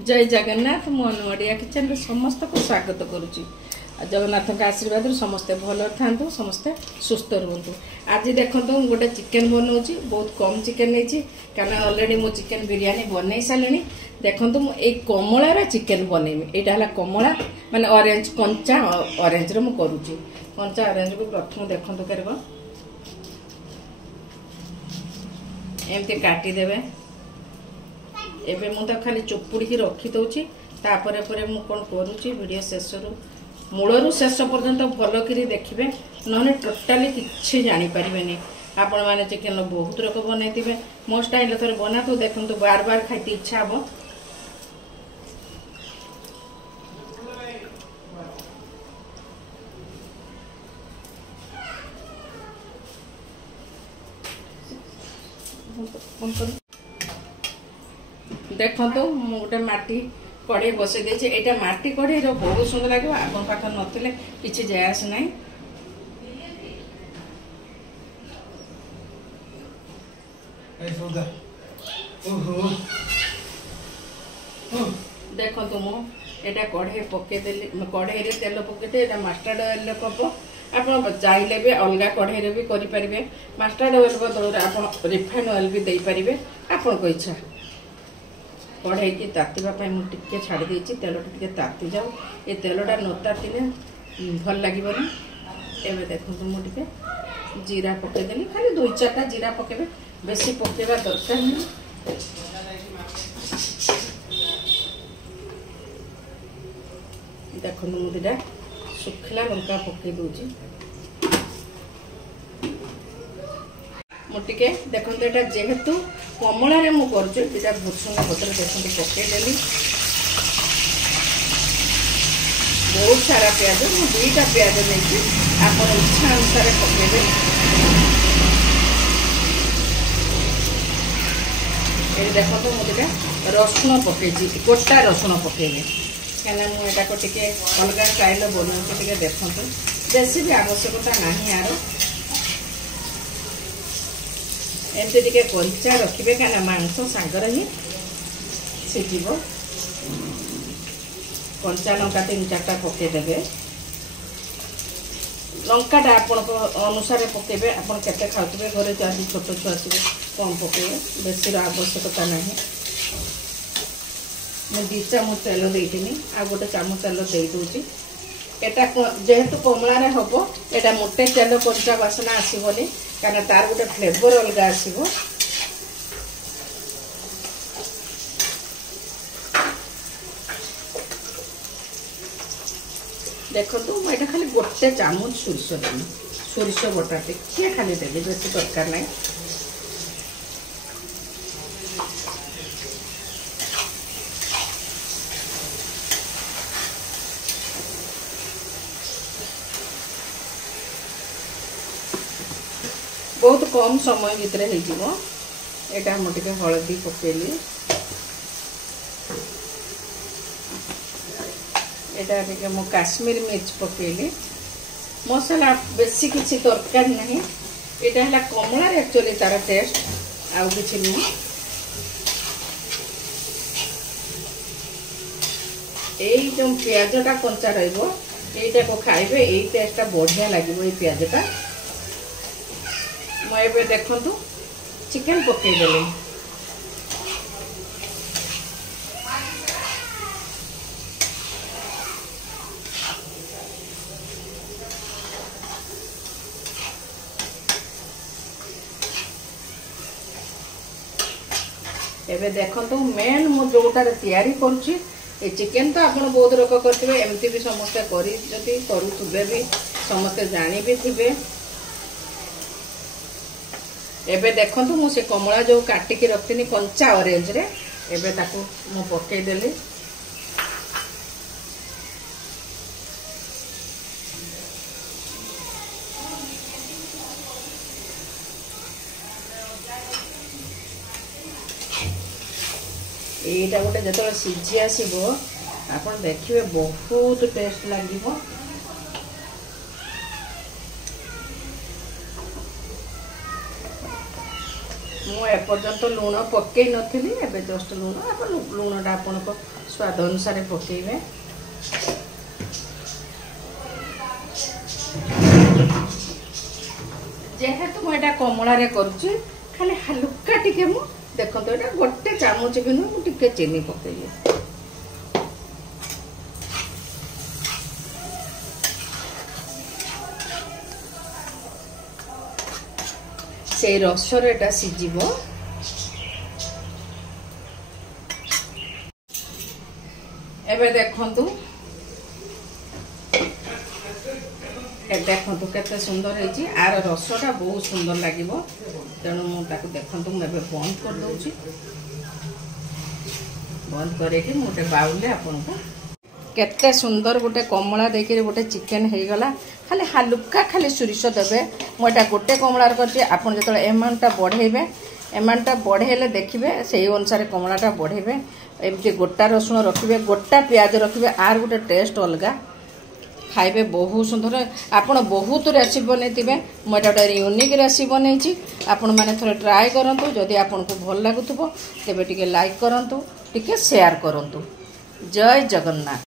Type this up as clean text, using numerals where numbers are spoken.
जय जगन्नाथ मो नड़िया किचन रे समस्त को स्वागत करुच्ची। जगन्नाथ का आशीर्वाद समस्ते भल था समस्ते सुस्थ रुहतु। आज देखो गोटे चिकेन बनाऊँगी बहुत कम चिकेन नहीं कारण अलरेडी मो चिकेन बिरियानी बनई सारे। देखो मुझे कमलार चिकेन बनईमी यहाँ कमला माने ऑरेंज कंचा ऑरेंज रे मु करूची। कंचा ऑरेंज को प्रथम देखो कर एमती काटिदेवे। एबे मु तो खाली चोपुड़ी रखी दउची तापरे परे मु कोन करूची वीडियो शेष रु मूलरू शेष पर्यंत भल करी देखिबे नने टोटाली किछि जानि परिबेनी। आपण माने चिकेन बहुत रक बनैतिबे मो स्टाइल थरे बना तो देखंतु बार बार खाइते इच्छा हबो। देखो गोटे माटी कड़े बसई दे यहाँ माटी कड़े बहुत सुंदर लगे आप पाख नथिले किसी जायास ना। देखो मुझे कढ़े पकईदेली कढ़े तेल पकईदे मस्टर्ड ऑयल कप आप चाहिए भी अलग कढ़े भी करें। मस्टर्ड ऑयल बदल आप रिफाइन ऑयल भी दे पारे आपण इच्छा। कढ़ई की तातीवाई मुझे छाड़ी देती तेल टे ताती जाऊ ये तेलटा न तातिले भल लगे। एवं देखो मुझे जीरा पकईदेली खाली 2-4टा जीरा पकेबे बेसी पकेबा दरकार नहीं। देखो मुझे सुखला लंका पकई दूची मुझे देखो यहाँ जेहेतु कमलार मुझे भूसुंगा पत्र देखते पकईदेली बहुत सारा प्याज मु 2टा प्याज नहीं आप इच्छा अनुसार पकईदे। ये देखो मुझे रसुण पकई गोटा रसुण पकईबे कहीं मुझे टे अलग स्टाइल बनाऊँ देखो बेसी भी आवश्यकता ना यार एमती टे कंचा रखिए कहीं मांस सांगर ही सीझ। कंचा लंका 3-4टा पकईदेवे लंकाटा आपण अनुसार पकईबे आप खाते घरे जहाँ छोट छुआ थे कम पकईबे बेसी आवश्यकता ना। मैं 2 चामच तेल देनी आ गोटे चामच तेल दे दूची। एटा जेहेतु कमलार हम एटा मोटे तेल कंचा बासना आसबनी कारण तार गोटे फ्लेवर अलग आसब। देखो मुझे खाली गोटे चामच सोरिष देनी सोरिष बटा टे खाली देवी बेसी दरकार नहीं। बहुत कम समय भितर यहाँ मुझे हलदी पकेली यहाँ मो काश्मीर मिर्च पकेली मसला बेसी किसी दरकार नहीं। यहाँ है कमलार एक्चुअली तार टेस्ट आउ कि नुह। यही जो पियाजटा कंचा रहीटा को खाइबे यही टेस्टा बढ़िया लगे ये पियाजटा। मुझे देखु चिकेन पकईदेली एबे देखो मेन मु जोटार तैयारी करुच्ची ये चिकेन तो आप बहुत लोक करेंगे एमती भी समस्ते करुवे भी समस्ते जानी भी थे। एबे देखो मुझे कमला जो काटिकी रखी कंचा ऑरेंज रे एबे ताकू मु पकईदेली। यहाँ गोटे जो सीझी आसो आप देखिए बहुत टेस्ट लगे। ମୁଁ ଏପର୍ଯ୍ୟନ୍ତ ଲୁଣ ପକେଇ ନଥିଲି, ଏବେ ଜଷ୍ଟ ଲୁଣ ଲୁଣଟା ଆପଣଙ୍କ ସ୍ୱାଦ ଅନୁସାରେ ପକେଇବେ। ଯେହେତୁ ମୁଁ ଏଇଟା କମଳାରେ କରୁଛି, ଖାଲି ହାଲୁକା ଟିକେ ମୁଁ ଦେଖନ୍ତୁ, ଏଇଟା ଗୋଟେ ଚାମଚ ବି ନୁହେଁ, ମୁଁ ଟିକେ ଚିନି ପକେଇବି। ସେଇ ରସରେ ଏଟା ସିଝିବ। ଏବେ ଦେଖନ୍ତୁ କେତେ ସୁନ୍ଦର ହେଇଛି। ଆର ରସଟା ବହୁତ ସୁନ୍ଦର ଲାଗିବ, ତେଣୁ ମୁଁ ତାକୁ ଦେଖନ୍ତୁ ମୁଁ ଏବେ ବନ୍ଦ କରିଦେଉଛି। ବନ୍ଦ କରିକି ମୁଁ ଗୋଟେ ବାଉଲରେ ଆପଣଙ୍କୁ କେତେ ସୁନ୍ଦର ଗୋଟେ କମଳା ଦେଇକି ଗୋଟେ ଚିକେନ ହେଇଗଲା। ଖାଲି ହାଲୁକା ଖାଲି ସୋରିଷ ଦେବେ। ମୁଁ ଏଟା ଗୋଟେ କମଳାର କରିଛି। ଆପଣ ଯେତେବେଳେ ଏମାଉଣ୍ଟଟା ବଢ଼େଇବେ, ଏମାଉଣ୍ଟଟା ବଢ଼େଇଲେ ଦେଖିବେ ସେଇ ଅନୁସାରେ କମଳାଟା ବଢ଼େଇବେ। ଏମିତି ଗୋଟା ରସୁଣ ରଖିବେ, ଗୋଟା ପିଆଜ ରଖିବେ, ଆର ଗୋଟେ ଟେଷ୍ଟ ଅଲଗା। ଖାଇବେ ବହୁତ ସୁନ୍ଦର। ଆପଣ ବହୁତ ରେସିପି ବନେଇଥିବେ, ମୁଁ ଏଟା ଗୋଟେ ୟୁନିକ୍ ରେସିପି ବନେଇଛି। ଆପଣମାନେ ଥରେ ଟ୍ରାଏ କରନ୍ତୁ। ଯଦି ଆପଣଙ୍କୁ ଭଲ ଲାଗୁଥିବ ତେବେ ଟିକେ ଲାଇକ୍ କରନ୍ତୁ, ଟିକେ ସେୟାର କରନ୍ତୁ। ଜୟ ଜଗନ୍ନାଥ।